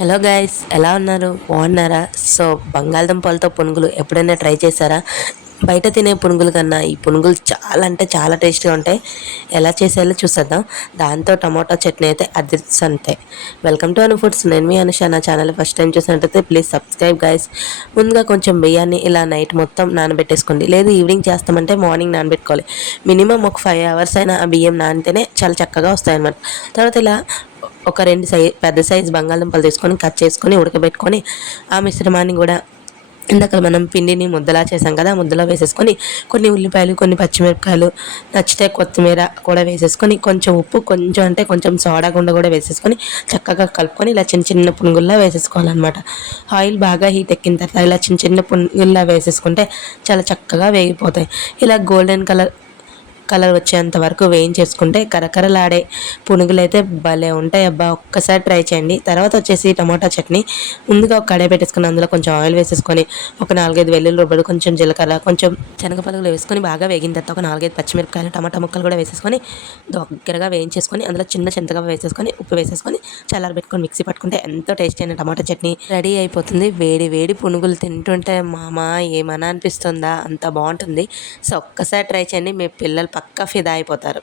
Hello guys ఎలా ఉన్నారు? బాగున్నారా? సో బంగాళదుంపలతో పునుగులు ఎప్పుడైనా ట్రై చేశారా? బయట తినే పునుగుల కన్నా ఈ పునుగులు చాలా అంటే చాలా టేస్ట్గా ఉంటాయి. ఎలా చేసేయాలో చూసేద్దాం. దాంతో టమాటా చట్నీ అయితే అదిర్స్ అంతే. Welcome to Anu foods. నేను మీ అనుష. నా ఛానల్ ఫస్ట్ టైం చూసినట్టయితే ప్లీజ్ సబ్స్క్రైబ్ గైస్ ముందుగా కొంచెం బియ్యాన్ని ఇలా నైట్ మొత్తం నానబెట్టేసుకోండి. లేదు ఈవినింగ్ చేస్తామంటే మార్నింగ్ నానబెట్టుకోవాలి. మినిమం ఒక ఫైవ్ అవర్స్ అయినా ఆ బియ్యం నానితేనే చాలా చక్కగా వస్తాయి అన్నమాట తర్వాత ఇలా ఒక రెండు సై పెద్ద సైజు బంగాళదుంపలు తీసుకొని కట్ చేసుకొని ఉడకబెట్టుకొని ఆ మిశ్రమాన్ని కూడా ఇందాక మనం పిండిని ముద్దలా చేసాం కదా ముద్దలో వేసేసుకొని కొన్ని ఉల్లిపాయలు కొన్ని పచ్చిమిరపకాయలు నచ్చితే కొత్తిమీర కూడా వేసేసుకొని కొంచెం ఉప్పు కొంచెం అంటే కొంచెం సోడా గుండ కూడా వేసేసుకొని చక్కగా కలుపుకొని ఇలా చిన్న చిన్న పునుగుల్లా వేసేసుకోవాలన్నమాట. ఆయిల్ బాగా హీట్ ఎక్కిన తర్వాత ఇలా చిన్న చిన్న పునుగుల్లా వేసేసుకుంటే చాలా చక్కగా వేగిపోతాయి. ఇలా గోల్డెన్ కలర్ కలర్ వచ్చేంత వరకు వేయించేసుకుంటే కరకరలాడే పునుగులు అయితే భలే ఉంటాయి. అబ్బా ఒక్కసారి ట్రై చేయండి. తర్వాత వచ్చేసి టమాటా చట్నీ. ముందుగా ఒక కడాయి పెట్టేసుకుని అందులో కొంచెం ఆయిల్ వేసేసుకొని ఒక నాలుగైదు వెల్లుల్లి రొబ్బడు కొంచెం జీలకర్ర కొంచెం శనగపలుగులు వేసుకొని బాగా వేగిన తర్వాత ఒక నాలుగైదు పచ్చిమిరపకాయలు టమాటా ముక్కలు కూడా వేసేసుకొని దగ్గరగా వేయించేసుకొని అందులో చిన్న చింతగా వేసేసుకొని ఉప్పు వేసేసుకొని చల్లారబెట్టుకొని మిక్సీ పట్టుకుంటే ఎంతో టేస్టీ అయిన టమాటా చట్నీ రెడీ అయిపోతుంది. వేడి వేడి పునుగులు తింటుంటే మామ ఏమన్నా అనిపిస్తుందా? అంత బాగుంటుంది. సో ఒక్కసారి ట్రై చేయండి. మీ పిల్లలు పక్కా ఫిదా అయిపోతారు.